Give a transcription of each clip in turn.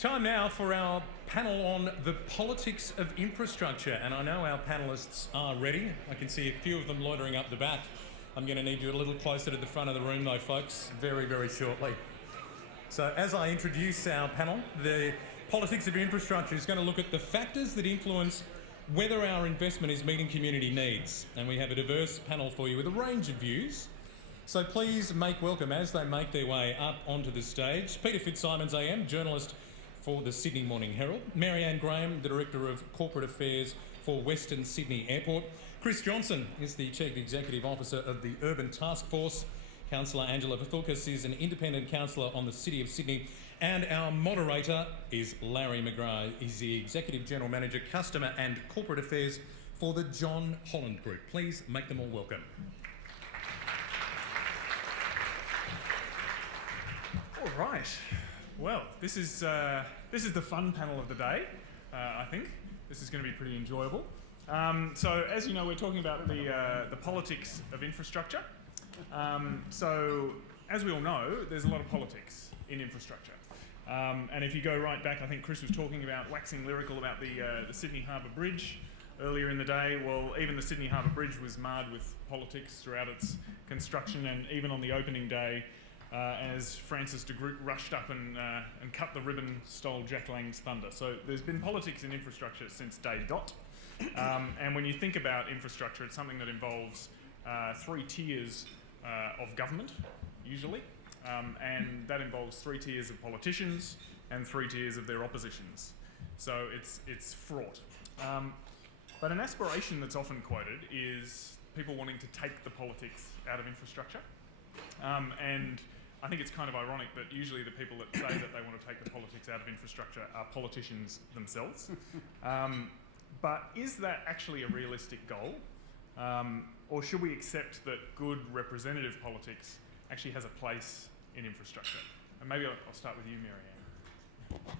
Time now for our panel on the politics of infrastructure, and I know our panellists are ready. I can see a few of them loitering up the back. I'm going to need you a little closer to the front of the room though, folks, very, very shortly. So as I introduce our panel, the politics of infrastructure is going to look at the factors that influence whether our investment is meeting community needs. And we have a diverse panel for you with a range of views. So please make welcome, as they make their way up onto the stage, Peter FitzSimons AM, journalist for the Sydney Morning Herald; Maryanne Graham, the Director of Corporate Affairs for Western Sydney Airport; Chris Johnson is the Chief Executive Officer of the Urban Taskforce; Councillor Angela Vithoulkas is an independent councillor on the City of Sydney; and our moderator is Larry McGrath. He's the Executive General Manager, Customer and Corporate Affairs for the John Holland Group. Please make them all welcome. All right. Well, this is the fun panel of the day. I think this is going to be pretty enjoyable. So, as you know, we're talking about the politics of infrastructure. So, as we all know, there's a lot of politics in infrastructure. And if you go right back, I think Chris was talking about waxing lyrical about the Sydney Harbour Bridge earlier in the day. Well, even the Sydney Harbour Bridge was marred with politics throughout its construction, and even on the opening day, as Francis de Groot rushed up and cut the ribbon, stole Jack Lang's thunder. So there's been politics in infrastructure since day dot. And when you think about infrastructure, it's something that involves three tiers of government, usually. And that involves three tiers of politicians and three tiers of their oppositions. So it's fraught. But an aspiration that's often quoted is people wanting to take the politics out of infrastructure. And I think it's kind of ironic that usually the people that say that they want to take the politics out of infrastructure are politicians themselves. But is that actually a realistic goal? Or should we accept that good representative politics actually has a place in infrastructure? And maybe I'll start with you, Maryanne.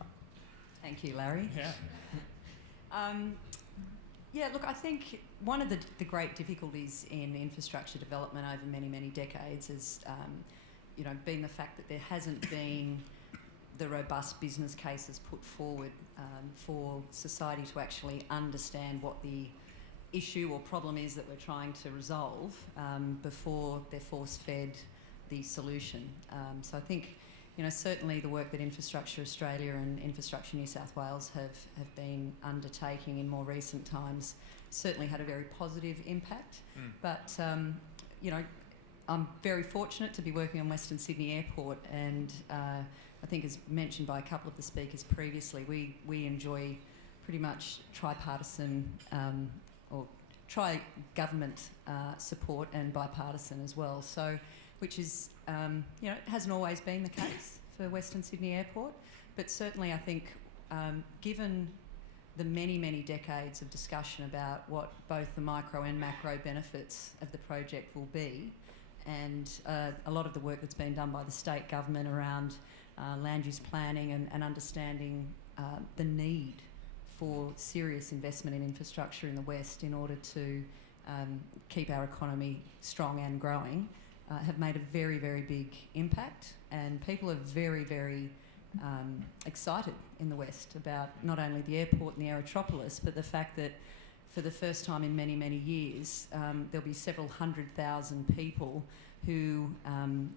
Thank you, Larry. Yeah. Yeah, look, I think one of the great difficulties in infrastructure development over many, many decades has been the fact that there hasn't been the robust business cases put forward for society to actually understand what the issue or problem is that we're trying to resolve before they're force-fed the solution. So I think, certainly the work that Infrastructure Australia and Infrastructure New South Wales have been undertaking in more recent times certainly had a very positive impact. But, I'm very fortunate to be working on Western Sydney Airport, and I think, as mentioned by a couple of the speakers previously, we enjoy pretty much tripartisan or tri-government support and bipartisan as well. So, which is, it hasn't always been the case for Western Sydney Airport, but certainly I think given the many, many decades of discussion about what both the micro and macro benefits of the project will be, and a lot of the work that's been done by the state government around land use planning and understanding the need for serious investment in infrastructure in the West in order to keep our economy strong and growing, have made a very, very big impact, and people are very, very excited in the West about not only the airport and the aerotropolis, but the fact that for the first time in many, many years, there'll be several 100,000 people who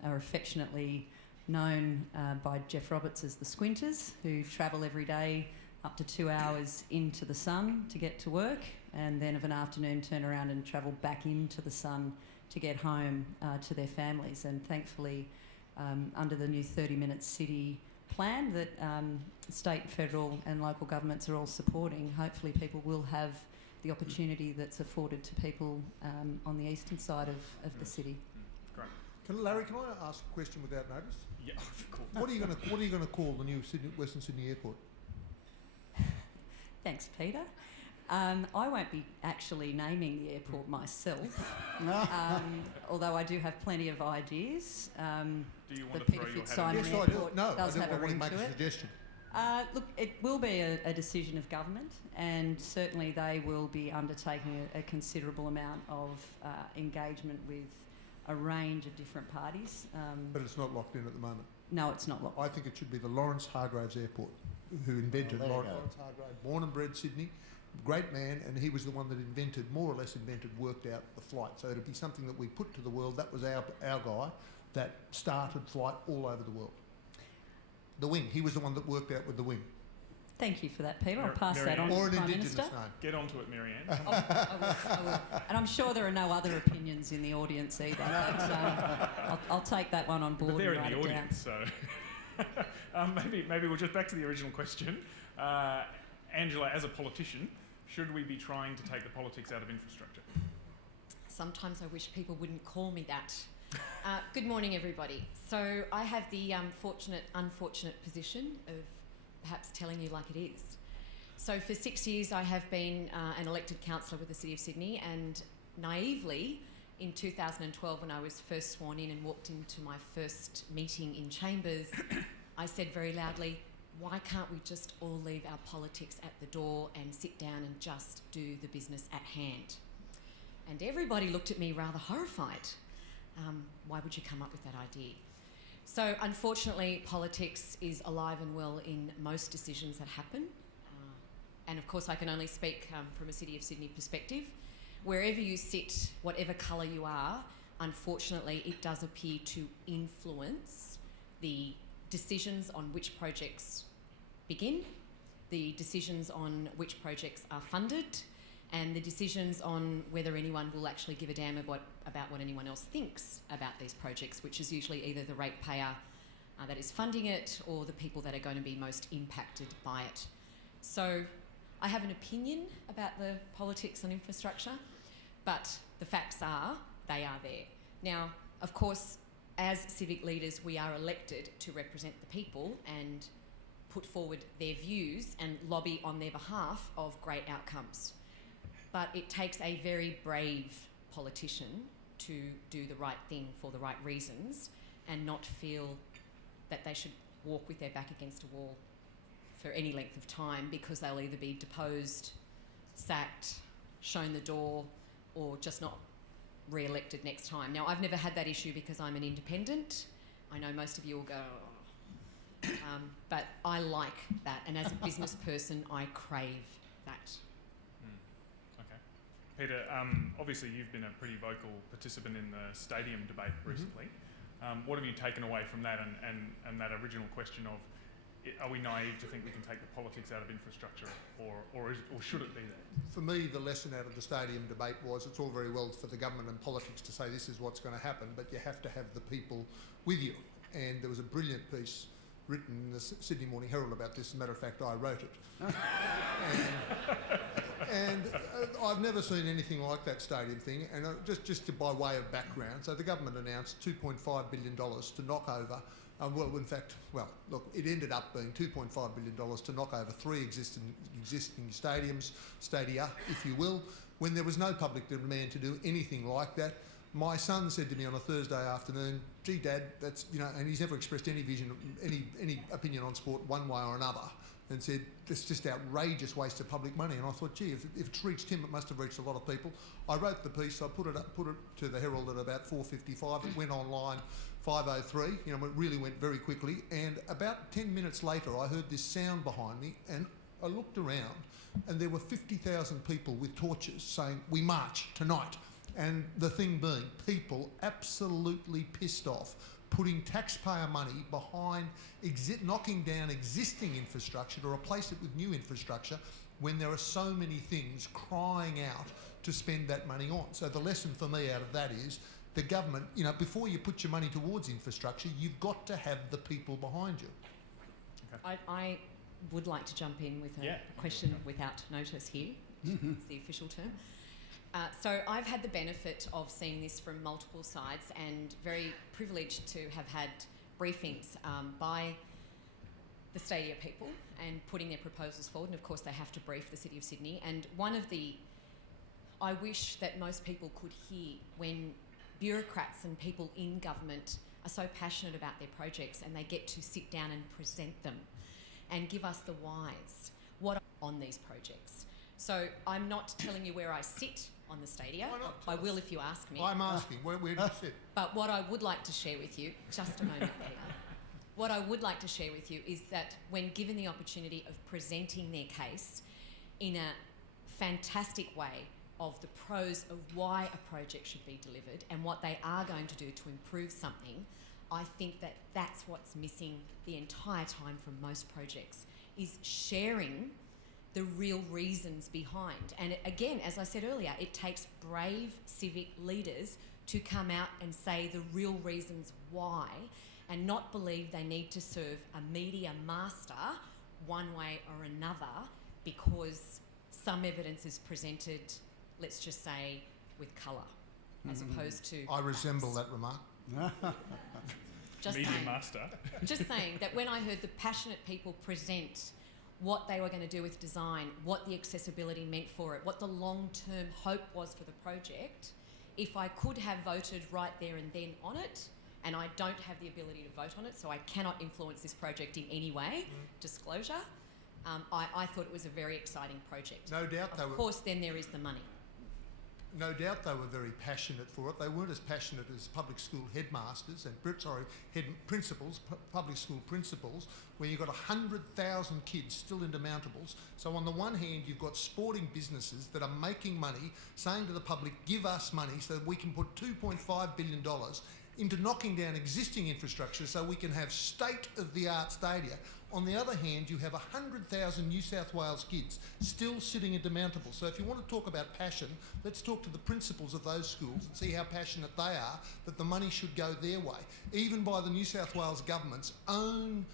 are affectionately known by Jeff Roberts as the Squinters, who travel every day up to 2 hours into the sun to get to work, and then of an afternoon turn around and travel back into the sun to get home to their families. And thankfully, under the new 30-minute city plan that state, federal and local governments are all supporting, hopefully people will have the opportunity that's afforded to people on the eastern side of the city. Great. Larry, can I ask a question without notice? Yeah, of course. What are you going to call the new Western Sydney Airport? Thanks, Peter. I won't be actually naming the airport myself, although I do have plenty of ideas. Do you want the to Peter throw your FitzSimons hat in? Yes, I do. Airport No, does I have a want to ring make to a it. suggestion. Look, it will be a decision of government, and certainly they will be undertaking a considerable amount of engagement with a range of different parties. But it's not locked in at the moment. No, it's not locked. I think it should be the Lawrence Hargraves Airport. who invented Oh, there you Lawrence Hargrave, born and bred Sydney, great man, and he was the one that more or less worked out the flight. So it'd be something that we put to the world. That was our guy that started flight all over the world. The wing. He was the one that worked out with the wing. Thank you for that, Peter. I'll pass that Maryanne. on Or to an the Prime Indigenous Minister. name. Get onto it, Maryanne. I will. And I'm sure there are no other opinions in the audience either. But, I'll take that one on board. But they're and in the write it audience, so maybe we'll just back to the original question. Angela, as a politician, should we be trying to take the politics out of infrastructure? Sometimes I wish people wouldn't call me that. Good morning, everybody. So I have the unfortunate position of perhaps telling you like it is. So for 6 years I have been an elected councillor with the City of Sydney, and naively in 2012 when I was first sworn in and walked into my first meeting in Chambers, I said very loudly, why can't we just all leave our politics at the door and sit down and just do the business at hand? And everybody looked at me rather horrified. Why would you come up with that idea? So unfortunately, politics is alive and well in most decisions that happen. And of course, I can only speak from a City of Sydney perspective. Wherever you sit, whatever colour you are, unfortunately, it does appear to influence the decisions on which projects begin, the decisions on which projects are funded, and the decisions on whether anyone will actually give a damn about what anyone else thinks about these projects, which is usually either the ratepayer that is funding it or the people that are going to be most impacted by it. So I have an opinion about the politics on infrastructure, but the facts are, they are there. Now, of course, as civic leaders, we are elected to represent the people and put forward their views and lobby on their behalf of great outcomes. But it takes a very brave politician to do the right thing for the right reasons and not feel that they should walk with their back against a wall for any length of time because they'll either be deposed, sacked, shown the door, or just not re-elected next time. Now, I've never had that issue because I'm an independent. I know most of you will go, but I like that, and as a business person, I crave that. Okay. Peter, obviously you've been a pretty vocal participant in the stadium debate recently. What have you taken away from that and that original question of, are we naive to think we can take the politics out of infrastructure, or should it be there? For me, the lesson out of the stadium debate was it's all very well for the government and politics to say this is what's going to happen, but you have to have the people with you. And there was a brilliant piece written in the Sydney Morning Herald about this. As a matter of fact, I wrote it. and I've never seen anything like that stadium thing. And just by way of background, so the government announced $2.5 billion to knock over. It ended up being $2.5 billion to knock over 3 existing stadiums, stadia, if you will, when there was no public demand to do anything like that. My son said to me on a Thursday afternoon, gee, Dad, that's, and he's never expressed any vision, any opinion on sport one way or another, and said, that's just outrageous waste of public money. And I thought, gee, if it's reached him, it must have reached a lot of people. I wrote the piece, I put it to the Herald at about 4:55. It went online 5:03. It really went very quickly. And about 10 minutes later, I heard this sound behind me, and I looked around, and there were 50,000 people with torches saying, "We march tonight." And the thing being, people absolutely pissed off, putting taxpayer money behind knocking down existing infrastructure to replace it with new infrastructure when there are so many things crying out to spend that money on. So the lesson for me out of that is the government, before you put your money towards infrastructure, you've got to have the people behind you. Okay. I would like to jump in with a question without notice here. It's the official term. So I've had the benefit of seeing this from multiple sides and very privileged to have had briefings by the stadia people and putting their proposals forward. And of course they have to brief the City of Sydney. And I wish that most people could hear when bureaucrats and people in government are so passionate about their projects and they get to sit down and present them and give us the whys, what are on these projects. So I'm not telling you where I sit on the stadia. Why not? I will if you ask me. I'm asking, where do you sit? But what I would like to share with you, just a moment, Peter, What I would like to share with you is that when given the opportunity of presenting their case in a fantastic way of the pros of why a project should be delivered and what they are going to do to improve something, I think that that's what's missing the entire time from most projects, is sharing the real reasons behind. And again, as I said earlier, it takes brave civic leaders to come out and say the real reasons why, and not believe they need to serve a media master one way or another because some evidence is presented, let's just say, with colour, as opposed to... I resemble that remark. Just Media saying, master. just saying that when I heard the passionate people present what they were going to do with design, what the accessibility meant for it, what the long-term hope was for the project, if I could have voted right there and then on it, and I don't have the ability to vote on it, so I cannot influence this project in any way, disclosure, I thought it was a very exciting project. No doubt they were. Of course, then there is the money. No doubt they were very passionate for it. They weren't as passionate as public school headmasters and principals, public school principals, where you've got 100,000 kids still in demountables. So on the one hand, you've got sporting businesses that are making money, saying to the public, give us money so that we can put $2.5 billion into knocking down existing infrastructure so we can have state-of-the-art stadia. On the other hand, you have 100,000 New South Wales kids still sitting in demountables. So if you want to talk about passion, let's talk to the principals of those schools and see how passionate they are that the money should go their way. Even by the New South Wales government's own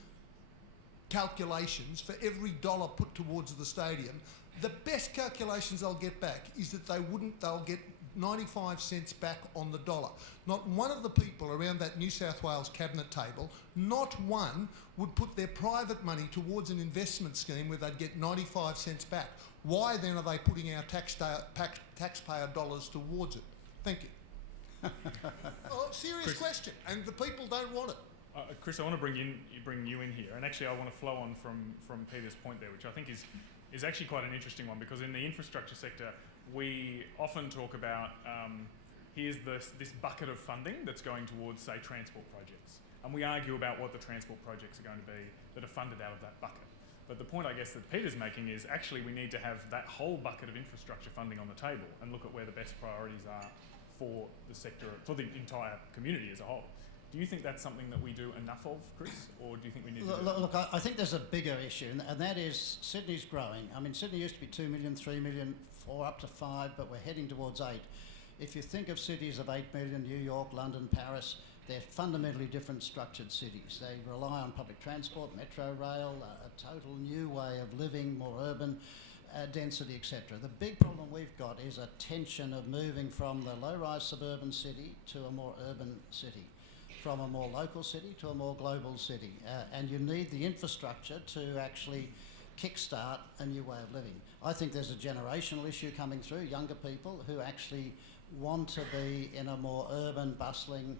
calculations, for every dollar put towards the stadium, the best calculations they'll get back is that they'll get 95 cents back on the dollar. Not one of the people around that New South Wales cabinet table, not one, would put their private money towards an investment scheme where they'd get 95 cents back. Why then are they putting our taxpayer dollars towards it? Thank you. Oh, serious question, and the people don't want it. Chris, I want to bring you in here, and actually I want to flow on from Peter's point there, which I think is actually quite an interesting one, because in the infrastructure sector, we often talk about here's this bucket of funding that's going towards, say, transport projects. And we argue about what the transport projects are going to be that are funded out of that bucket. But the point, I guess, that Peter's making is actually we need to have that whole bucket of infrastructure funding on the table and look at where the best priorities are for the sector, for the entire community as a whole. Do you think that's something that we do enough of, Chris, or do you think we need to do Look, I think there's a bigger issue, and that is Sydney's growing. I mean, Sydney used to be 2 million, 3 million, 4 up to 5, but we're heading towards 8. If you think of cities of 8 million, New York, London, Paris, they're fundamentally different structured cities. They rely on public transport, metro rail, a total new way of living, more urban density, etc. The big problem we've got is a tension of moving from the low-rise suburban city to a more urban city, from a more local city to a more global city. And you need the infrastructure to actually kickstart a new way of living. I think there's a generational issue coming through, younger people who actually want to be in a more urban, bustling,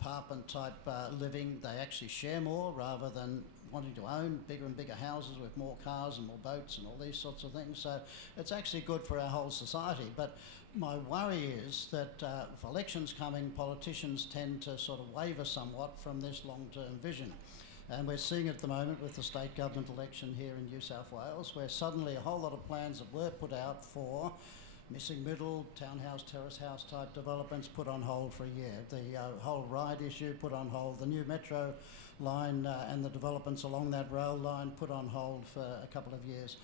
apartment-type living. They actually share more rather than wanting to own bigger and bigger houses with more cars and more boats and all these sorts of things. So it's actually good for our whole society. But my worry is that if elections coming, politicians tend to sort of waver somewhat from this long-term vision. And we're seeing it at the moment with the state government election here in New South Wales, where suddenly a whole lot of plans that were put out for missing middle, townhouse, terrace house type developments put on hold for a year. The whole ride issue put on hold. The new metro line and the developments along that rail line put on hold for a couple of years.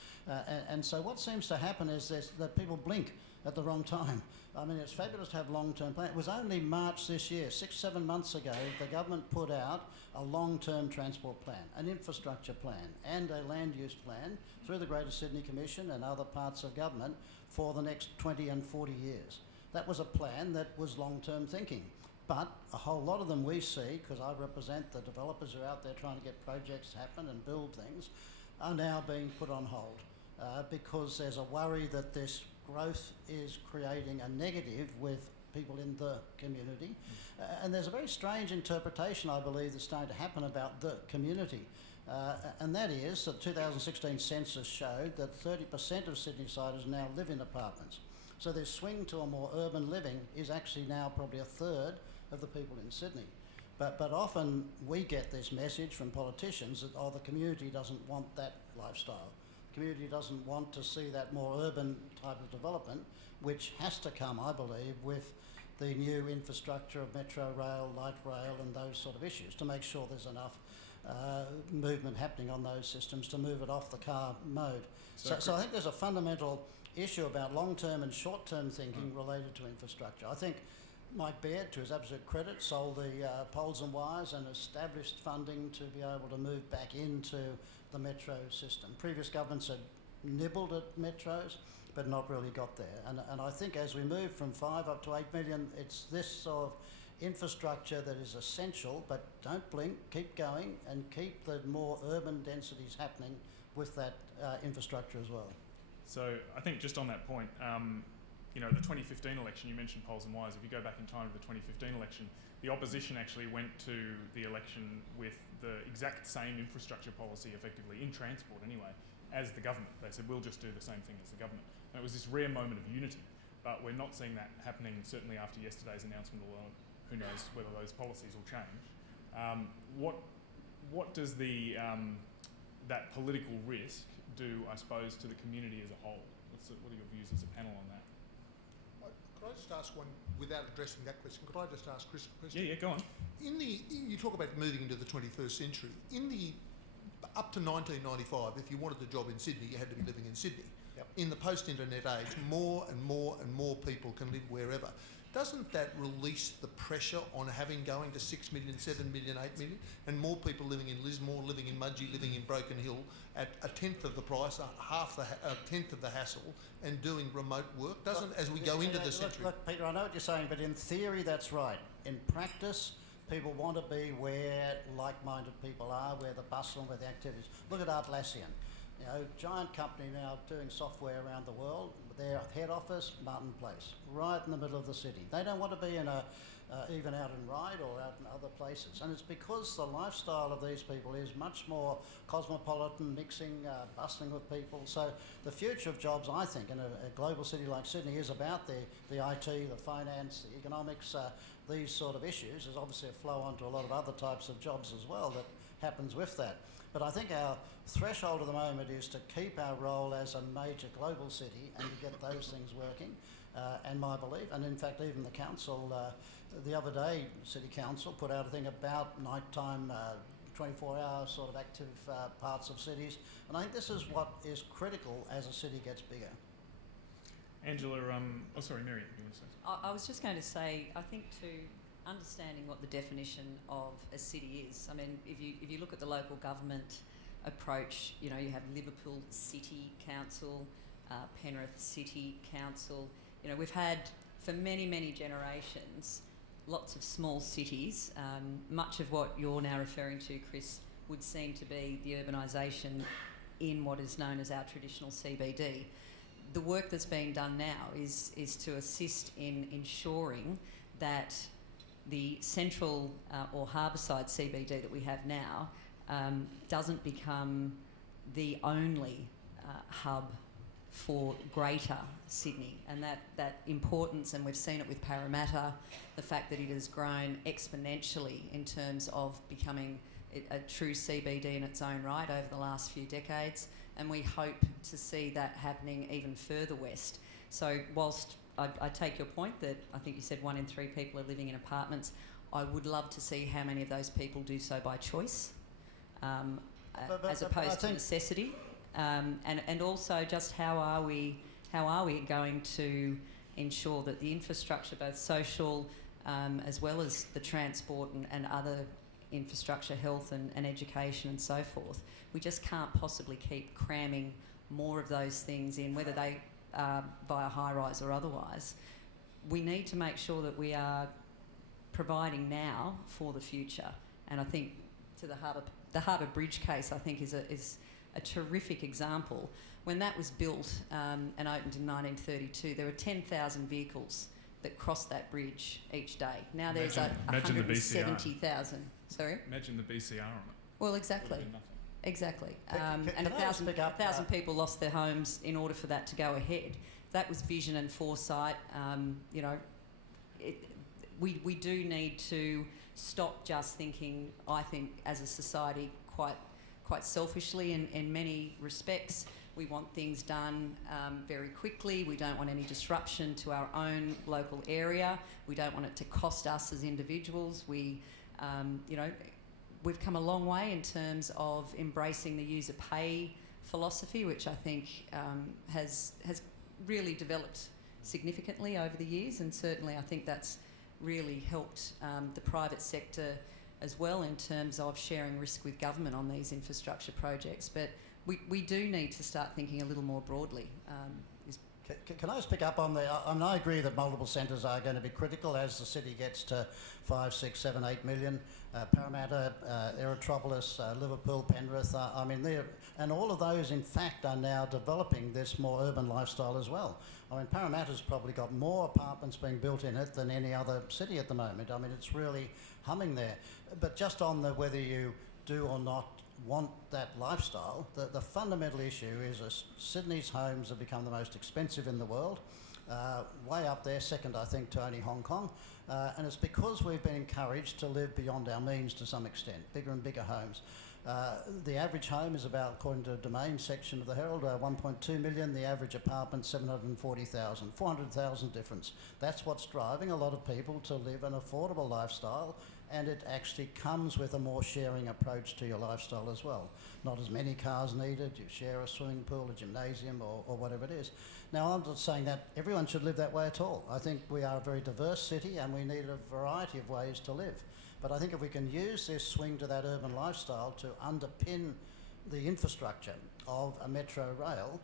And so what seems to happen is that people blink at the wrong time. I mean, it's fabulous to have long-term plans. It was only March this year, 6-7 months ago, the government put out a long-term transport plan, an infrastructure plan, and a land use plan through the Greater Sydney Commission and other parts of government for the next 20 and 40 years. That was a plan that was long-term thinking. But a whole lot of them we see, because I represent the developers who are out there trying to get projects to happen and build things, are now being put on hold because there's a worry that this growth is creating a negative with people in the community. And there's a very strange interpretation, I believe, that's starting to happen about the community. And that is that the 2016 census showed that 30% of Sydney-siders now live in apartments. So this swing to a more urban living is actually now probably a third of the people in Sydney. But often we get this message from politicians that, the community doesn't want that lifestyle. The community doesn't want to see that more urban type of development, which has to come, I believe, with the new infrastructure of metro rail, light rail and those sort of issues to make sure there's enough movement happening on those systems to move it off the car mode. So I think there's a fundamental issue about long-term and short-term thinking related to infrastructure. I think Mike Baird, to his absolute credit, sold the poles and wires and established funding to be able to move back into the metro system. Previous governments had nibbled at metros, but not really got there. And I think as we move from 5 up to 8 million, it's this sort of infrastructure that is essential, but don't blink, keep going and keep the more urban densities happening with that infrastructure as well. So I think just on that point, the 2015 election, you mentioned poles and wires. If you go back in time to the 2015 election, the opposition actually went to the election with the exact same infrastructure policy, effectively, in transport anyway, as the government. They said, we'll just do the same thing as the government. And it was this rare moment of unity, but we're not seeing that happening, certainly after yesterday's announcement, although who knows whether those policies will change. What does that political risk do, I suppose, to the community as a whole? What are your views as a panel on that? Could I just ask one, without addressing that question, could I just ask Chris a question? Yeah, go on. You talk about moving into the 21st century. Up to 1995, if you wanted a job in Sydney, you had to be living in Sydney. Yep. In the post-internet age, more and more people can live wherever. Doesn't that release the pressure on going to 6 million, 7 million, 8 million, and more people living in Lismore, living in Mudgee, living in Broken Hill at a tenth of the price, a tenth of the hassle, and doing remote work? As we go into the century? Look, Peter, I know what you're saying, but in theory that's right. In practice, people want to be where like-minded people are, where the bustle and where the activities. Look at Atlassian. Giant company now doing software around the world. Their head office, Martin Place, right in the middle of the city. They don't want to be in even out in Ryde or out in other places. And it's because the lifestyle of these people is much more cosmopolitan, mixing, bustling with people. So the future of jobs, I think, in a global city like Sydney is about the IT, the finance, the economics, these sort of issues. There's obviously a flow onto a lot of other types of jobs as well that happens with that. But I think our threshold at the moment is to keep our role as a major global city and to get those things working. And my belief, and in fact even the council, the other day, City Council put out a thing about nighttime, 24-hour sort of active parts of cities. And I think this is what is critical as a city gets bigger. Angela, Maryanne, you want to say something? I was just going to say, I think to understanding what the definition of a city is. I mean, if you look at the local government approach, you have Liverpool City Council, Penrith City Council. We've had for many, many generations lots of small cities. Much of what you're now referring to, Chris, would seem to be the urbanisation in what is known as our traditional CBD. The work that's being done now is to assist in ensuring that the central or harbourside CBD that we have now doesn't become the only hub for greater Sydney, and that importance, and we've seen it with Parramatta, the fact that it has grown exponentially in terms of becoming a true CBD in its own right over the last few decades, and we hope to see that happening even further west. So whilst I take your point that I think you said 1 in 3 people are living in apartments, I would love to see how many of those people do so by choice, as opposed to necessity, and also just how are we going to ensure that the infrastructure, both social as well as the transport and other infrastructure, health and education and so forth, we just can't possibly keep cramming more of those things in, whether they via high-rise or otherwise. We need to make sure that we are providing now for the future. And I think to the Harbour Bridge case, I think is a terrific example. When that was built and opened in 1932, there were 10,000 vehicles that crossed that bridge each day. Now there's 170,000. Sorry? Imagine the BCR on it. Well, exactly. Exactly. And 1,000 people lost their homes in order for that to go ahead. That was vision and foresight. We do need to stop just thinking, I think, as a society, quite selfishly in many respects. We want things done very quickly. We don't want any disruption to our own local area. We don't want it to cost us as individuals. We've come a long way in terms of embracing the user pay philosophy, which I think has really developed significantly over the years, and certainly I think that's really helped the private sector as well in terms of sharing risk with government on these infrastructure projects. But we do need to start thinking a little more broadly. Can I just pick up on I agree that multiple centres are going to be critical as the city gets to 5, 6, 7, 8 million. Parramatta, Aerotropolis, Liverpool, Penrith, and all of those in fact are now developing this more urban lifestyle as well. I mean, Parramatta's probably got more apartments being built in it than any other city at the moment. I mean, it's really humming there. But just on the whether you do or not want that lifestyle, the fundamental issue is Sydney's homes have become the most expensive in the world, way up there, second I think to only Hong Kong, and it's because we've been encouraged to live beyond our means to some extent, bigger and bigger homes. The average home is about, according to the Domain section of the Herald, 1.2 million, the average apartment 740,000, 400,000 difference. That's what's driving a lot of people to live an affordable lifestyle, and it actually comes with a more sharing approach to your lifestyle as well. Not as many cars needed, you share a swimming pool, a gymnasium or whatever it is. Now, I'm not saying that everyone should live that way at all. I think we are a very diverse city and we need a variety of ways to live. But I think if we can use this swing to that urban lifestyle to underpin the infrastructure of a metro rail,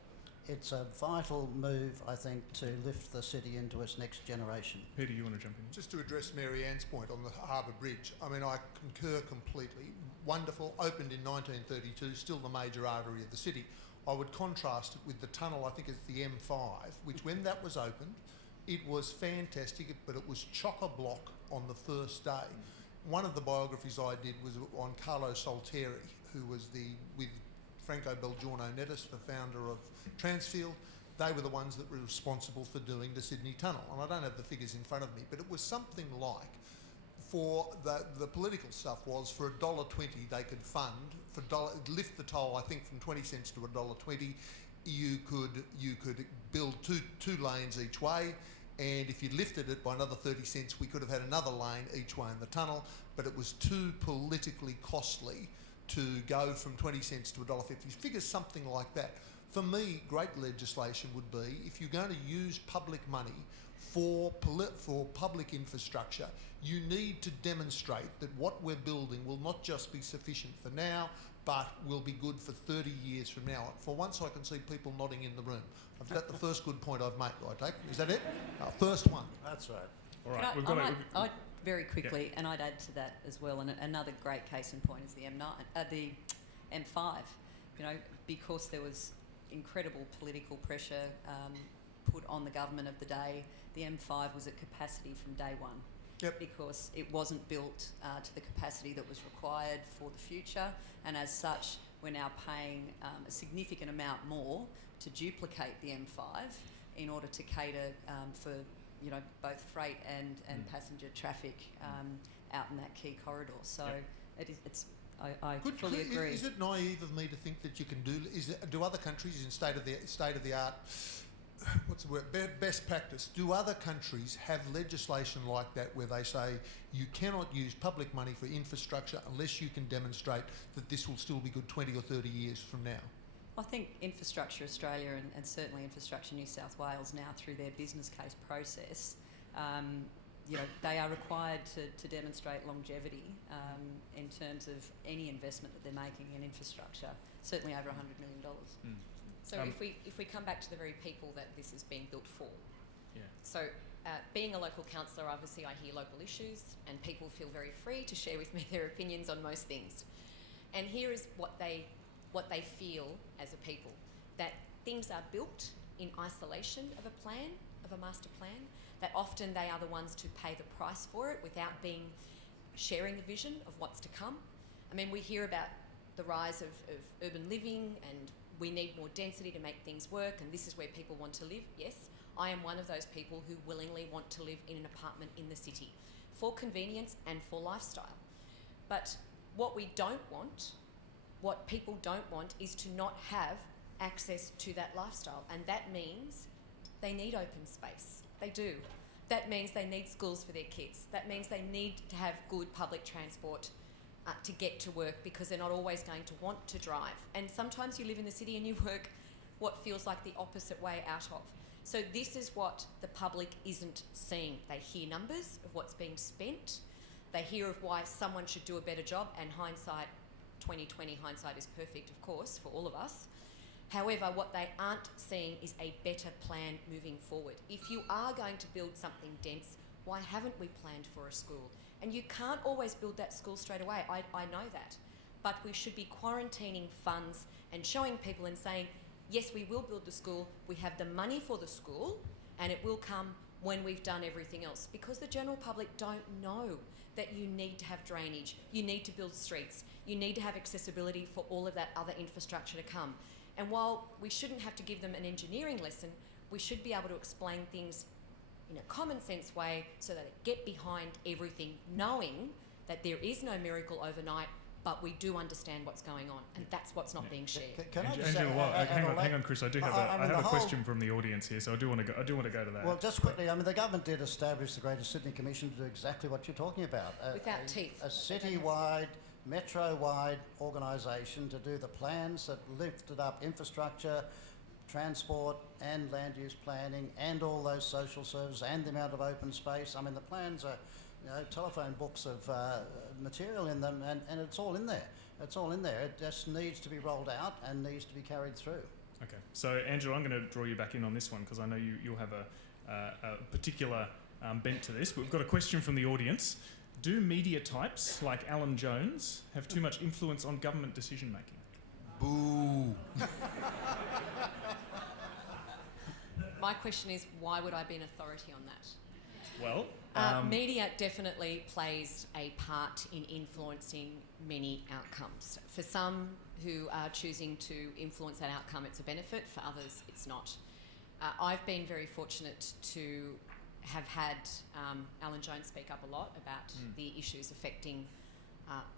it's a vital move, I think, to lift the city into its next generation. Peter, you want to jump in? Just to address Maryanne's point on the Harbour Bridge, I mean, I concur completely. Wonderful, opened in 1932, still the major artery of the city. I would contrast it with the tunnel, I think it's the M5, which when that was opened, it was fantastic, but it was chock-a-block on the first day. One of the biographies I did was on Carlo Solteri, who was with Franco Belgiorno Nettis, the founder of Transfield. They were the ones that were responsible for doing the Sydney Tunnel. And I don't have the figures in front of me, but it was something like, for the political stuff was, for $1.20 they could fund, lift the toll, I think, from 20 cents to $1.20. You could build two lanes each way, and if you lifted it by another 30 cents, we could have had another lane each way in the tunnel, but it was too politically costly to go from 20 cents to $1.50. Figure something like that. For me, great legislation would be, if you're going to use public money for public infrastructure, you need to demonstrate that what we're building will not just be sufficient for now, but will be good for 30 years from now. For once I can see people nodding in the room. I've got the first good point I've made, I take. Is that it? First one. That's right. All right, I'd very quickly, and I'd add to that as well, and another great case in point is the the M5. You know, because there was incredible political pressure put on the government of the day, the M5 was at capacity from day one. Yep. Because it wasn't built to the capacity that was required for the future, and as such, we're now paying a significant amount more to duplicate the M5 in order to cater for both freight and passenger traffic out in that key corridor. So I fully agree. Is it naive of me to think that you can do other countries in state of the art? What's the word? Best practice. Do other countries have legislation like that where they say you cannot use public money for infrastructure unless you can demonstrate that this will still be good 20 or 30 years from now? I think Infrastructure Australia and certainly Infrastructure New South Wales now through their business case process, they are required to demonstrate longevity in terms of any investment that they're making in infrastructure, certainly over $100 million. Mm. So if we come back to the very people that this is being built for. Yeah. So being a local councillor, obviously I hear local issues and people feel very free to share with me their opinions on most things. And here is what they feel as a people, that things are built in isolation of a plan, of a master plan, that often they are the ones to pay the price for it without sharing the vision of what's to come. I mean, we hear about the rise of urban living and we need more density to make things work and this is where people want to live. Yes, I am one of those people who willingly want to live in an apartment in the city for convenience and for lifestyle. But what we don't want, what people don't want, is to not have access to that lifestyle. And that means they need open space. They do. That means they need schools for their kids. That means they need to have good public transport to get to work, because they're not always going to want to drive. And sometimes you live in the city and you work what feels like the opposite way out of. So this is what the public isn't seeing. They hear numbers of what's being spent. They hear of why someone should do a better job, and hindsight, 2020 hindsight is perfect, of course, for all of us. However, what they aren't seeing is a better plan moving forward. If you are going to build something dense, why haven't we planned for a school? And you can't always build that school straight away, I know that. But we should be quarantining funds and showing people and saying, yes, we will build the school, we have the money for the school, and it will come when we've done everything else. Because the general public don't know that you need to have drainage, you need to build streets, you need to have accessibility for all of that other infrastructure to come. And while we shouldn't have to give them an engineering lesson, we should be able to explain things in a common sense way so that they get behind everything, knowing that there is no miracle overnight, but we do understand what's going on, and that's what's not being shared. Can I just Angela, say, hang on, Chris. I do have a question from the audience here, so I do want to go to that. Well, just quickly, I mean, the government did establish the Greater Sydney Commission to do exactly what you're talking about. Without teeth. A city-wide, metro-wide organisation to do the plans that lifted up infrastructure, transport and land use planning and all those social services and the amount of open space. I mean, the plans are, telephone books of material in them, and it's all in there. It's all in there. It just needs to be rolled out and needs to be carried through. Okay, so Angela, I'm going to draw you back in on this one, because I know you'll have a particular bent to this, but we've got a question from the audience. Do media types like Alan Jones have too much influence on government decision making? Boo. My question is, why would I be an authority on that? Well, media definitely plays a part in influencing many outcomes. For some who are choosing to influence that outcome, it's a benefit. For others, it's not. I've been very fortunate to have had Alan Jones speak up a lot about the issues affecting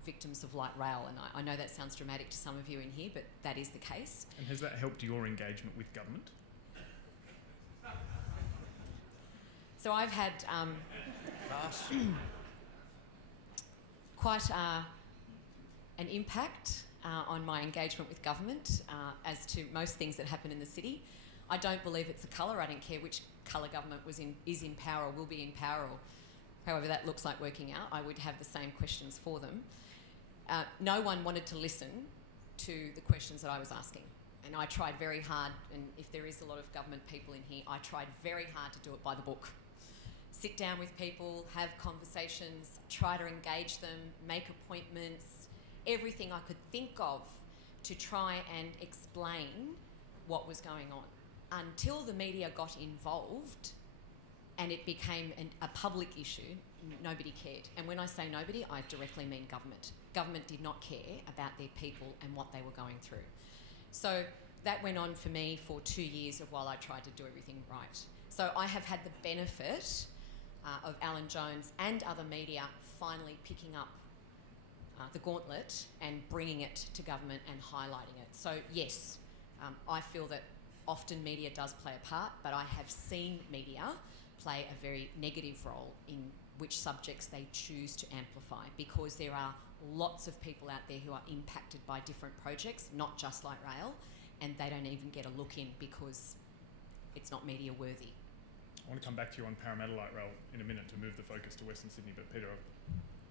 victims of light rail, and I know that sounds dramatic to some of you in here, but that is the case. And has that helped your engagement with government? So I've had quite an impact on my engagement with government as to most things that happen in the city. I don't believe it's a colour. I don't care which colour government is in power or will be in power, or however that looks like working out. I would have the same questions for them. No one wanted to listen to the questions that I was asking. And I tried very hard, and if there is a lot of government people in here, I tried very hard to do it by the book. Sit down with people, have conversations, try to engage them, make appointments, everything I could think of to try and explain what was going on. Until the media got involved and it became a public issue, nobody cared. And when I say nobody, I directly mean government. Government did not care about their people and what they were going through. So that went on for me for 2 years of while I tried to do everything right. So I have had the benefit of Alan Jones and other media finally picking up the gauntlet and bringing it to government and highlighting it. So yes, I feel that often media does play a part, but I have seen media play a very negative role in which subjects they choose to amplify, because there are lots of people out there who are impacted by different projects, not just light rail, and they don't even get a look in because it's not media worthy. I want to come back to you on Parramatta Light Rail in a minute to move the focus to Western Sydney, but Peter,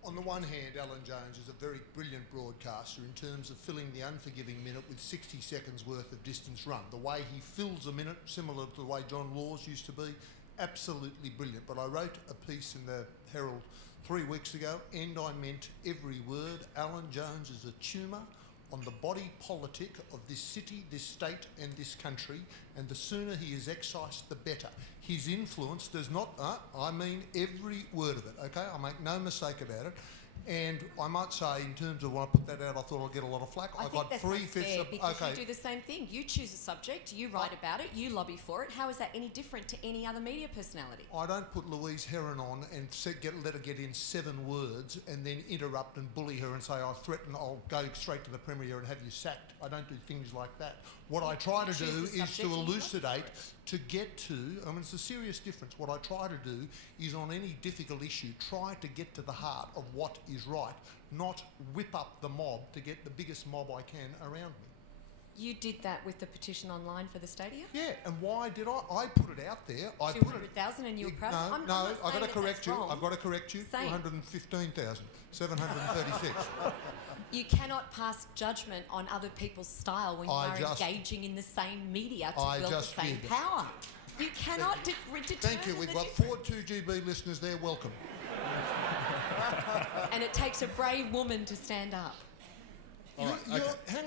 On the one hand, Alan Jones is a very brilliant broadcaster in terms of filling the unforgiving minute with 60 seconds worth of distance run. The way he fills a minute, similar to the way John Laws used to be, absolutely brilliant. But I wrote a piece in the Herald 3 weeks ago, and I meant every word. Alan Jones is a tumour on the body politic of this city, this state and this country, and the sooner he is excised, the better. His influence does not, I mean every word of it, okay? I make no mistake about it. And I might say, in terms of when I put that out, I thought I'd get a lot of flack. I think that's unfair because okay. you do the same thing. You choose a subject, you write about it, you lobby for it. How is that any different to any other media personality? I don't put Louise Heron on and let her get in 7 words and then interrupt and bully her and say, I threaten I'll go straight to the Premier and have you sacked. I don't do things like that. What I try to do is to elucidate, to get to, I mean, it's a serious difference. What I try to do is on any difficult issue, try to get to the heart of what is right, not whip up the mob to get the biggest mob I can around me. You did that with the petition online for the stadium? Yeah, and why did I? I put it out there. 200,000 and you were proud of it? No, I'm I've got to correct you. wrong. I've got to correct you. Same. 215,736. You cannot pass judgment on other people's style when you are engaging in the same media to build the same power. You cannot determine. Thank you. We've got 4 2GB listeners there. Welcome. And it takes a brave woman to stand up. Hang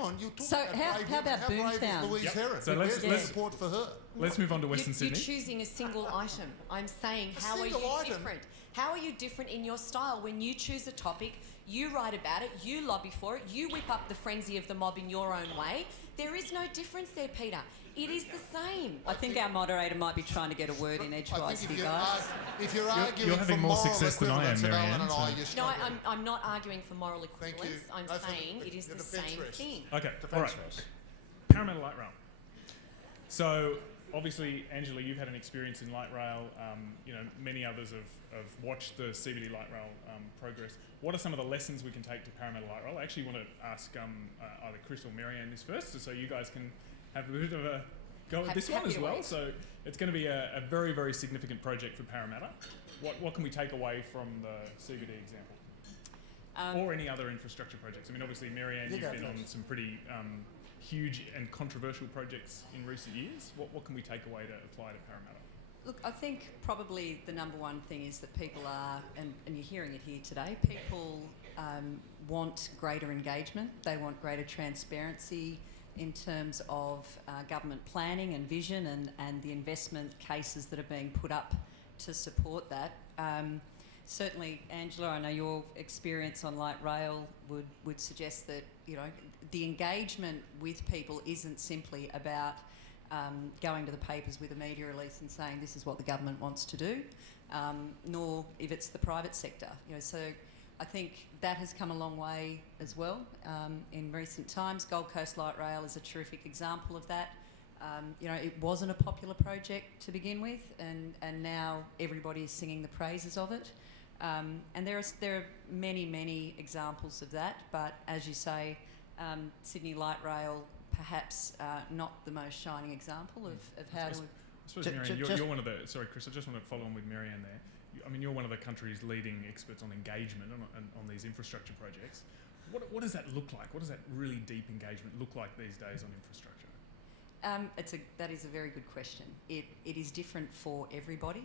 on, you're talking So about how about how brave BOOMTOwn? is Louise Heron? So Where's the let's support for her? Let's move on to Western Sydney. You're choosing a single item. I'm saying, how are you different? How are you different in your style when you choose a topic, you write about it, you lobby for it, you whip up the frenzy of the mob in your own way? There is no difference there, Peter. It is the same. I think our moderator might be trying to get a word in edgewise here, guys. If you're arguing you're having for more moral success than I am, equivalence of Maryanne, Alan and I, so- you're No, struggling. I'm not arguing for moral Thank you. equivalence. I'm No, for saying the- it is the the defence same rest. thing. Okay, all Defence right. race. Parramatta Light Rail. So obviously, Angela, you've had an experience in light rail. Many others have watched the CBD light rail progress. What are some of the lessons we can take to Parramatta Light Rail? I actually want to ask either Chris or Maryanne this first, so you guys can have a bit of a go at this one as well. So it's going to be a very, very significant project for Parramatta. What can we take away from the CBD example? Or any other infrastructure projects? I mean, obviously, Maryanne, you've been on some pretty huge and controversial projects in recent years. What can we take away to apply to Parramatta? Look, I think probably the number one thing is that people are, and you're hearing it here today, people want greater engagement. They want greater transparency in terms of government planning and vision and the investment cases that are being put up to support that. Certainly, Angela, I know your experience on light rail would suggest that, the engagement with people isn't simply about going to the papers with a media release and saying this is what the government wants to do, nor if it's the private sector. So I think that has come a long way as well in recent times. Gold Coast Light Rail is a terrific example of that. It wasn't a popular project to begin with, and now everybody is singing the praises of it. And there are many, many examples of that, but as you say, Sydney Light Rail perhaps not the most shining example of how to... I suppose, Maryanne, you're one of the... Sorry, Chris, I just want to follow on with Maryanne there. You're one of the country's leading experts on engagement on these infrastructure projects. What does that look like? What does that really deep engagement look like these days on infrastructure? That is a very good question. It is different for everybody.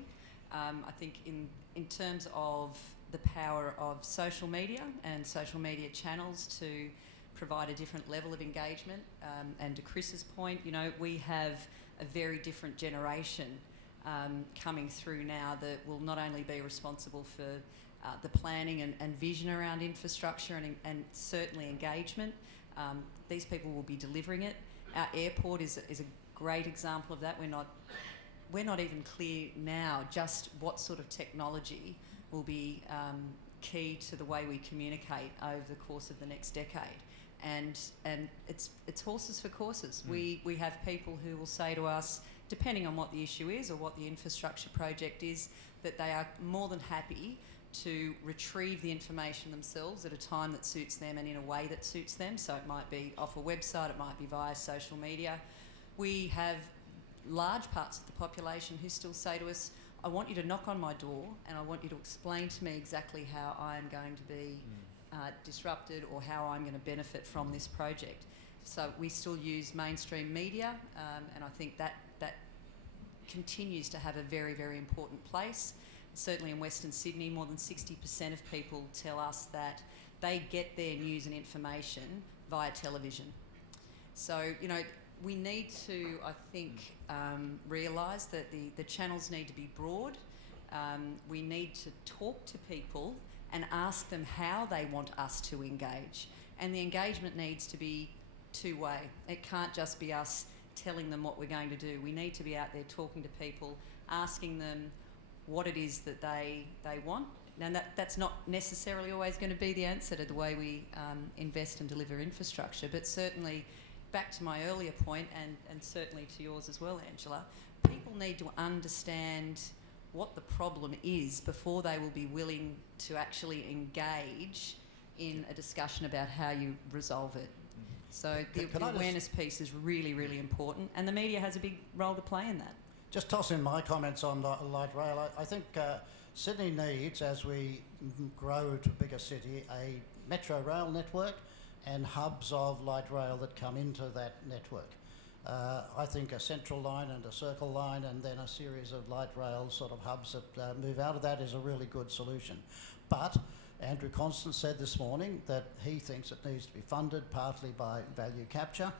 I think in terms of the power of social media and social media channels to provide a different level of engagement, and to Chris's point, we have a very different generation coming through now that will not only be responsible for the planning and vision around infrastructure and certainly engagement. These people will be delivering it. Our airport is a great example of that. We're not even clear now just what sort of technology will be key to the way we communicate over the course of the next decade. And it's horses for courses. We have people who will say to us, depending on what the issue is or what the infrastructure project is, that they are more than happy to retrieve the information themselves at a time that suits them and in a way that suits them. So it might be off a website, it might be via social media. We have large parts of the population who still say to us, I want you to knock on my door and I want you to explain to me exactly how I'm going to be disrupted or how I'm going to benefit from this project. So we still use mainstream media, and I think that continues to have a very, very important place. Certainly in Western Sydney, more than 60% of people tell us that they get their news and information via television. So, we need to, I think, realise that the channels need to be broad. We need to talk to people and ask them how they want us to engage. And the engagement needs to be two-way. It can't just be us telling them what we're going to do. We need to be out there talking to people, asking them what it is that they want. Now, that's not necessarily always going to be the answer to the way we invest and deliver infrastructure, but certainly, back to my earlier point, and certainly to yours as well, Angela, people need to understand what the problem is before they will be willing to actually engage in a discussion about how you resolve it. So the awareness piece is really, really important, and the media has a big role to play in that. Just toss in my comments on light rail. I think Sydney needs, as we grow to a bigger city, a metro rail network and hubs of light rail that come into that network. I think a central line and a circle line and then a series of light rail sort of hubs that move out of that is a really good solution. But Andrew Constant said this morning that he thinks it needs to be funded partly by value capture.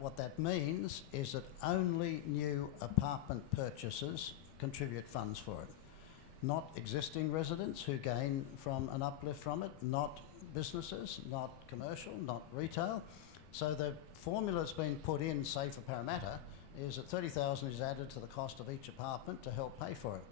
What that means is that only new apartment purchasers contribute funds for it. Not existing residents who gain from an uplift from it, not businesses, not commercial, not retail. So the formula's been put in, say for Parramatta, is that $30,000 is added to the cost of each apartment to help pay for it.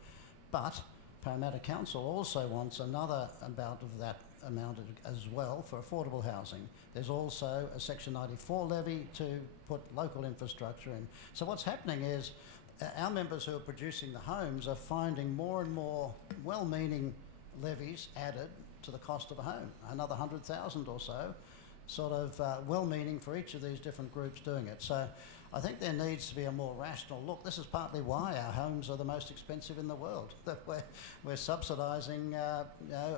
But Parramatta Council also wants another amount of that amount as well for affordable housing. There's also a Section 94 levy to put local infrastructure in. So what's happening is our members who are producing the homes are finding more and more well-meaning levies added to the cost of a home, another 100,000 or so, sort of well-meaning for each of these different groups doing it. So I think there needs to be a more rational look. This is partly why our homes are the most expensive in the world, that we're subsidising a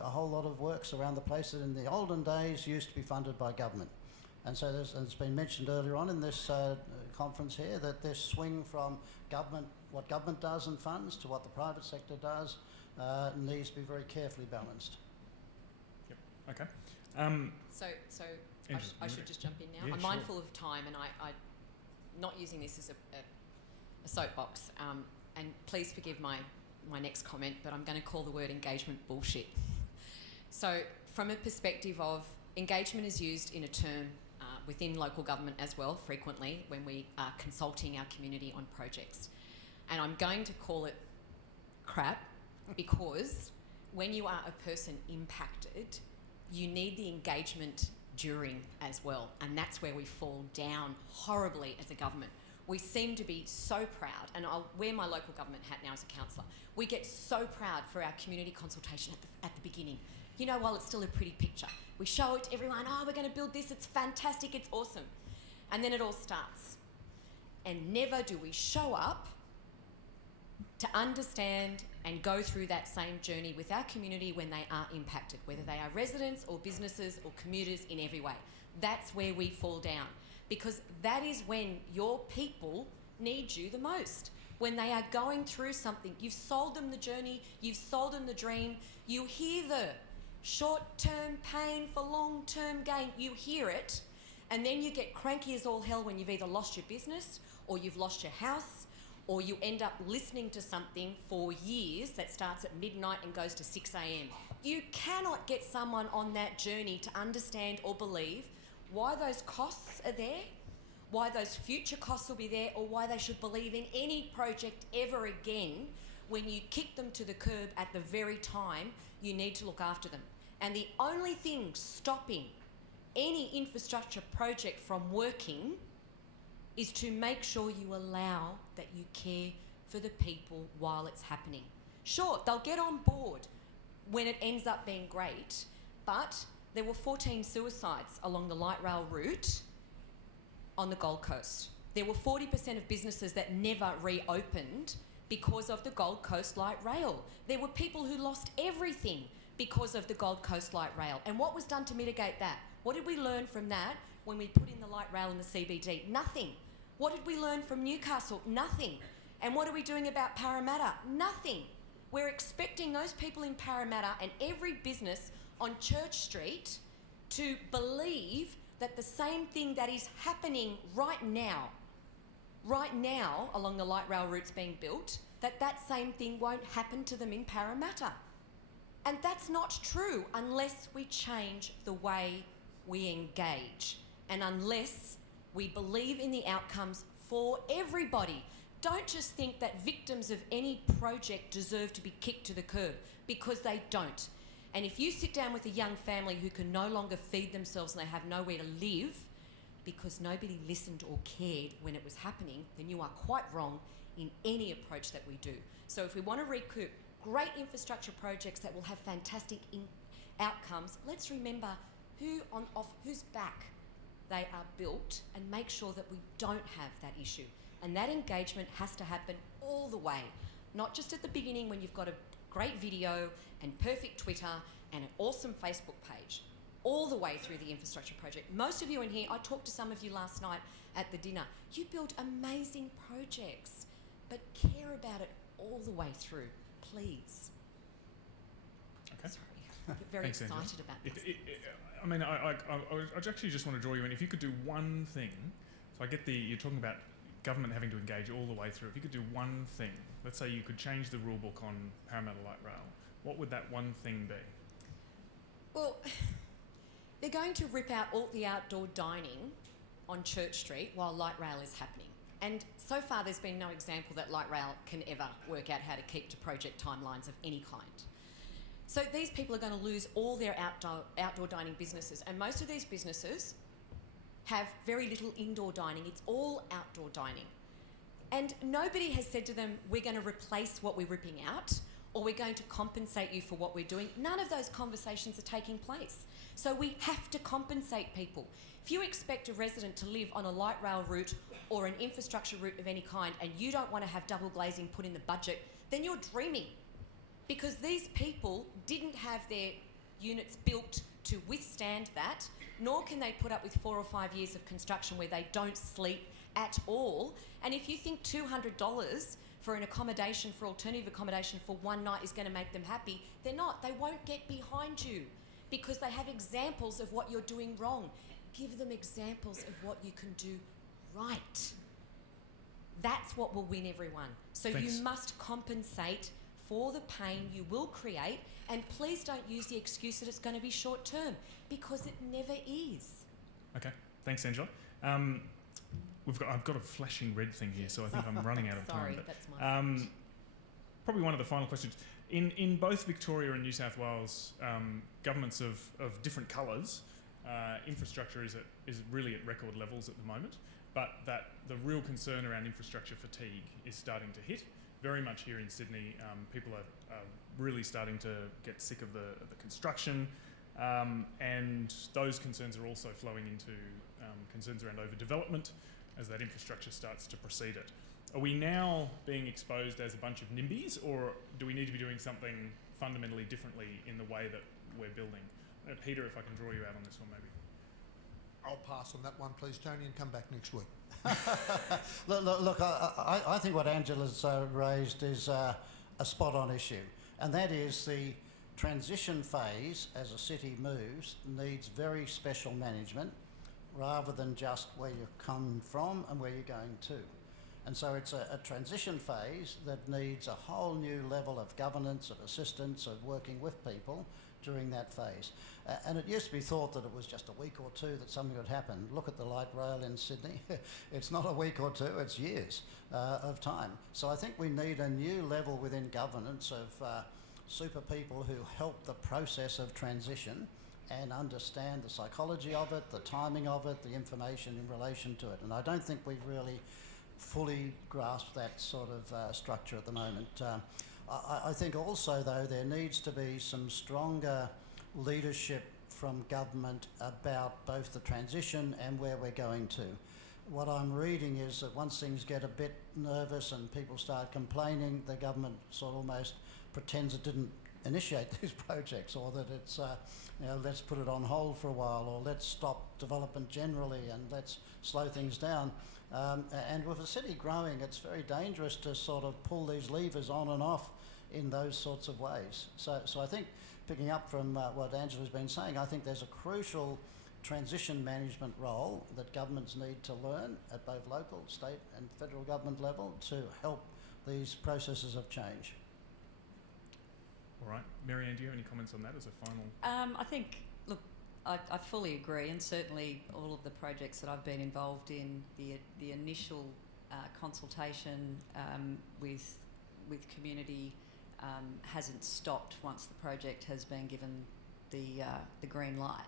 whole lot of works around the place that in the olden days used to be funded by government. And so it's been mentioned earlier on in this conference here that this swing from government, what government does and funds, to what the private sector does, needs to be very carefully balanced. Yep. Okay. So I should just jump in now. Yeah, I'm sure. mindful of time, and I'm not using this as a soapbox. And please forgive my next comment, but I'm going to call the word engagement bullshit. So from a perspective of engagement is used in a term within local government as well, frequently, when we are consulting our community on projects. And I'm going to call it crap because when you are a person impacted, you need the engagement during as well. And that's where we fall down horribly as a government. We seem to be so proud, and I'll wear my local government hat now as a councillor. We get so proud for our community consultation at the beginning. You know, while it's still a pretty picture. We show it to everyone, oh, we're going to build this, it's fantastic, it's awesome. And then it all starts. And never do we show up to understand and go through that same journey with our community when they are impacted, whether they are residents or businesses or commuters in every way. That's where we fall down, because that is when your people need you the most. When they are going through something, you've sold them the journey, you've sold them the dream, you hear the short-term pain for long-term gain, you hear it, and then you get cranky as all hell when you've either lost your business or you've lost your house, or you end up listening to something for years that starts at midnight and goes to 6 a.m. You cannot get someone on that journey to understand or believe why those costs are there, why those future costs will be there, or why they should believe in any project ever again when you kick them to the curb at the very time you need to look after them. And the only thing stopping any infrastructure project from working is to make sure you allow that you care for the people while it's happening. Sure, they'll get on board when it ends up being great, but there were 14 suicides along the light rail route on the Gold Coast. There were 40% of businesses that never reopened because of the Gold Coast light rail. There were people who lost everything because of the Gold Coast light rail. And what was done to mitigate that? What did we learn from that when we put in the light rail in the CBD? Nothing. What did we learn from Newcastle? Nothing. And what are we doing about Parramatta? Nothing. We're expecting those people in Parramatta and every business on Church Street to believe that the same thing that is happening right now along the light rail routes being built, that same thing won't happen to them in Parramatta. And that's not true unless we change the way we engage and unless we believe in the outcomes for everybody. Don't just think that victims of any project deserve to be kicked to the curb, because they don't. And if you sit down with a young family who can no longer feed themselves and they have nowhere to live because nobody listened or cared when it was happening, then you are quite wrong in any approach that we do. So if we want to recoup great infrastructure projects that will have fantastic outcomes, let's remember off whose back they are built and make sure that we don't have that issue. And that engagement has to happen all the way, not just at the beginning when you've got a great video and perfect Twitter and an awesome Facebook page, all the way through the infrastructure project. Most of you in here, I talked to some of you last night at the dinner, you build amazing projects, but care about it all the way through, please. Okay. Sorry, I get very Thanks, excited Angela. about this. I actually just want to draw you in. If you could do one thing, so I get you're talking about government having to engage all the way through. If you could do one thing, let's say you could change the rule book on Parramatta Light Rail, what would that one thing be? Well, they're going to rip out all the outdoor dining on Church Street while light rail is happening. And so far there's been no example that light rail can ever work out how to keep to project timelines of any kind. So these people are going to lose all their outdoor dining businesses, and most of these businesses have very little indoor dining. It's all outdoor dining. And nobody has said to them, we're going to replace what we're ripping out, or we're going to compensate you for what we're doing. None of those conversations are taking place. So we have to compensate people. If you expect a resident to live on a light rail route or an infrastructure route of any kind, and you don't want to have double glazing put in the budget, then you're dreaming. Because these people didn't have their units built to withstand that, nor can they put up with 4 or 5 years of construction where they don't sleep at all. And if you think $200 for an accommodation, for alternative accommodation for one night is going to make them happy, they're not. They won't get behind you because they have examples of what you're doing wrong. Give them examples of what you can do right. That's what will win everyone. So Thanks. You must compensate for the pain you will create, and please don't use the excuse that it's going to be short term, because it never is. Okay, thanks, Angela. I've got a flashing red thing here, so I think I'm running out of time. Sorry, that's my fault. Probably one of the final questions. In both Victoria and New South Wales, governments of different colours, infrastructure is really at record levels at the moment, but that the real concern around infrastructure fatigue is starting to hit. Very much here in Sydney, people are really starting to get sick of the construction, and those concerns are also flowing into concerns around overdevelopment as that infrastructure starts to precede it. Are we now being exposed as a bunch of NIMBYs, or do we need to be doing something fundamentally differently in the way that we're building? Peter, if I can draw you out on this one, maybe. I'll pass on that one, please, Tony, and come back next week. Look, I think what Angela's raised is a spot-on issue, and that is the transition phase as a city moves needs very special management rather than just where you've come from and where you're going to. And so it's a transition phase that needs a whole new level of governance, of assistance, of working with people during that phase. And it used to be thought that it was just a week or two that something would happen. Look at the light rail in Sydney. It's not a week or two, it's years of time. So I think we need a new level within governance of super people who help the process of transition and understand the psychology of it, the timing of it, the information in relation to it. And I don't think we've really fully grasped that sort of structure at the moment. I think also, though, there needs to be some stronger leadership from government about both the transition and where we're going to. What I'm reading is that once things get a bit nervous and people start complaining, the government sort of almost pretends it didn't initiate these projects, or that it's, let's put it on hold for a while, or let's stop development generally and let's slow things down. And with a city growing, it's very dangerous to sort of pull these levers on and off in those sorts of ways. So I think, picking up from what Angela's been saying, I think there's a crucial transition management role that governments need to learn at both local, state and federal government level to help these processes of change. All right. Maryanne, do you have any comments on that as a final? I think, look, I fully agree, and certainly all of the projects that I've been involved in, the initial consultation with community hasn't stopped once the project has been given the green light.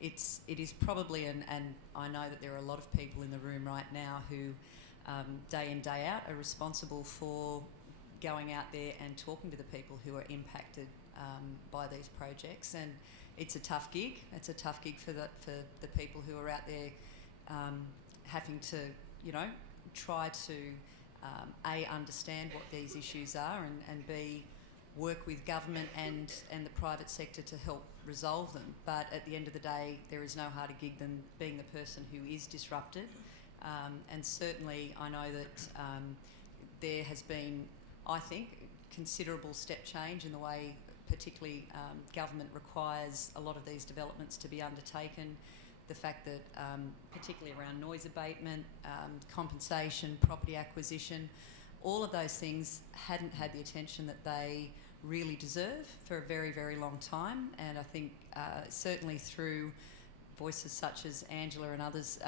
It is probably, and I know that there are a lot of people in the room right now who day in, day out are responsible for going out there and talking to the people who are impacted by these projects, and it's a tough gig. It's a tough gig for the people who are out there having to, try to A, understand what these issues are, and B, work with government and the private sector to help resolve them. But at the end of the day, there is no harder gig than being the person who is disrupted. And certainly I know that there has been, I think, considerable step change in the way particularly government requires a lot of these developments to be undertaken. The fact that particularly around noise abatement, compensation, property acquisition, all of those things hadn't had the attention that they really deserve for a very, very long time. And I think certainly through voices such as Angela and others,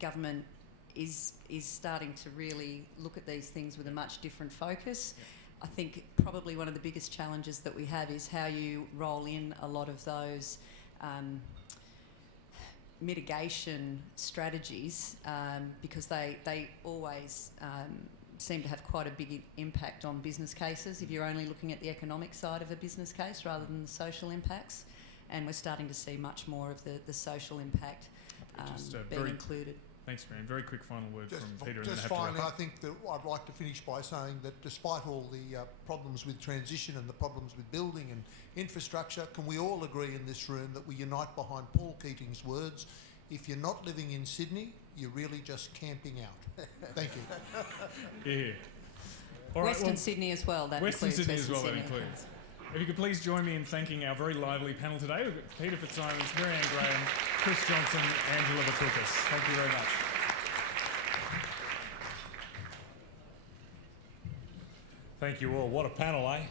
government is starting to really look at these things with a much different focus. Yeah. I think probably one of the biggest challenges that we have is how you roll in a lot of those mitigation strategies, because they always seem to have quite a big impact on business cases if you're only looking at the economic side of a business case rather than the social impacts. And we're starting to see much more of the social impact being included. Thanks, Maryanne. Very quick final word from Peter. Just finally, I think that I'd like to finish by saying that despite all the problems with transition and the problems with building and infrastructure, can we all agree in this room that we unite behind Paul Keating's words, if you're not living in Sydney, you're really just camping out. Thank you. Yeah. All right, Western Sydney as well, that Western includes. Sydney as well, Sydney. that includes. If you could please join me in thanking our very lively panel today. We've got Peter FitzSimons, Maryanne Graham, Chris Johnson, Angela Vithoulkas. Thank you very much. Thank you all. What a panel, eh?